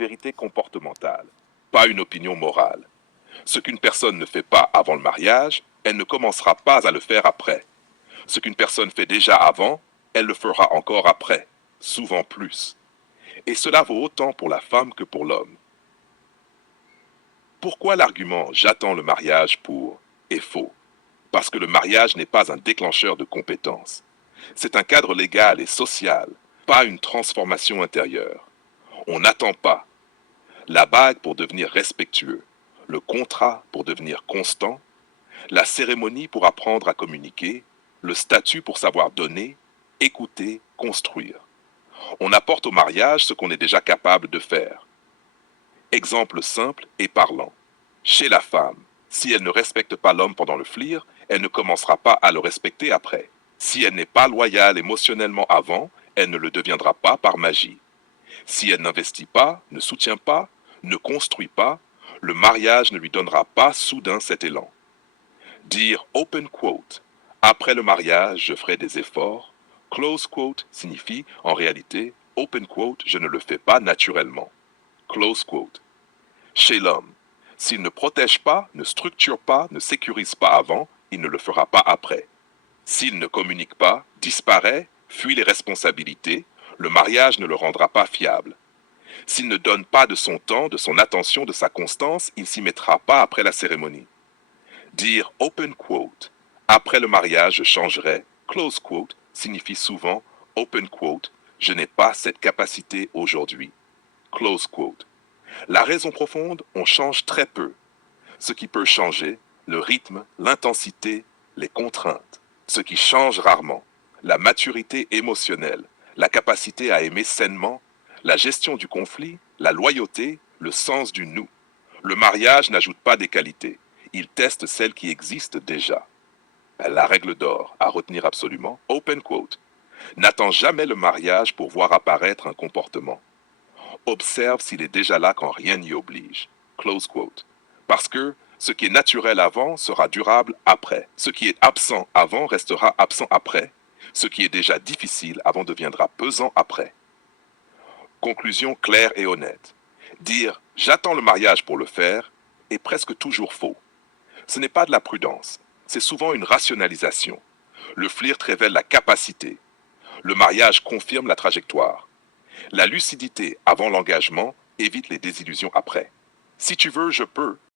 vérité comportementale, pas une opinion morale. Ce qu'une personne ne fait pas avant le mariage, elle ne commencera pas à le faire après. Ce qu'une personne fait déjà avant, elle le fera encore après, souvent plus. Et cela vaut autant pour la femme que pour l'homme. Pourquoi l'argument j'attends le mariage pour est faux? Parce que le mariage n'est pas un déclencheur de compétences. C'est un cadre légal et social, pas une transformation intérieure. On n'attend pas la bague pour devenir respectueux, le contrat pour devenir constant, la cérémonie pour apprendre à communiquer, le statut pour savoir donner, écouter, construire. On apporte au mariage ce qu'on est déjà capable de faire. Exemple simple et parlant. Chez la femme, si elle ne respecte pas l'homme pendant le flir, elle ne commencera pas à le respecter après. Si elle n'est pas loyale émotionnellement avant, elle ne le deviendra pas par magie. Si elle n'investit pas, ne soutient pas, ne construit pas, le mariage ne lui donnera pas soudain cet élan. Dire open quote, après le mariage, je ferai des efforts, close quote signifie en réalité open quote, je ne le fais pas naturellement. Close quote. Chez l'homme, s'il ne protège pas, ne structure pas, ne sécurise pas avant, il ne le fera pas après. S'il ne communique pas, disparaît, fuit les responsabilités, le mariage ne le rendra pas fiable. S'il ne donne pas de son temps, de son attention, de sa constance, il s'y mettra pas après la cérémonie. Dire open quote, après le mariage je changerai, close quote, signifie souvent open quote, je n'ai pas cette capacité aujourd'hui. Close quote. La raison profonde, on change très peu. Ce qui peut changer, le rythme, l'intensité, les contraintes. Ce qui change rarement, la maturité émotionnelle, la capacité à aimer sainement, la gestion du conflit, la loyauté, le sens du nous. Le mariage n'ajoute pas des qualités, il teste celles qui existent déjà. La règle d'or, à retenir absolument, open quote, n'attends jamais le mariage pour voir apparaître un comportement. Observe s'il est déjà là quand rien n'y oblige. Close quote. Parce que ce qui est naturel avant sera durable après. Ce qui est absent avant restera absent après. Ce qui est déjà difficile avant deviendra pesant après. Conclusion claire et honnête. Dire j'attends le mariage pour le faire est presque toujours faux. Ce n'est pas de la prudence, c'est souvent une rationalisation. Le flirt révèle la capacité. Le mariage confirme la trajectoire. La lucidité avant l'engagement évite les désillusions après. Si tu veux, je peux.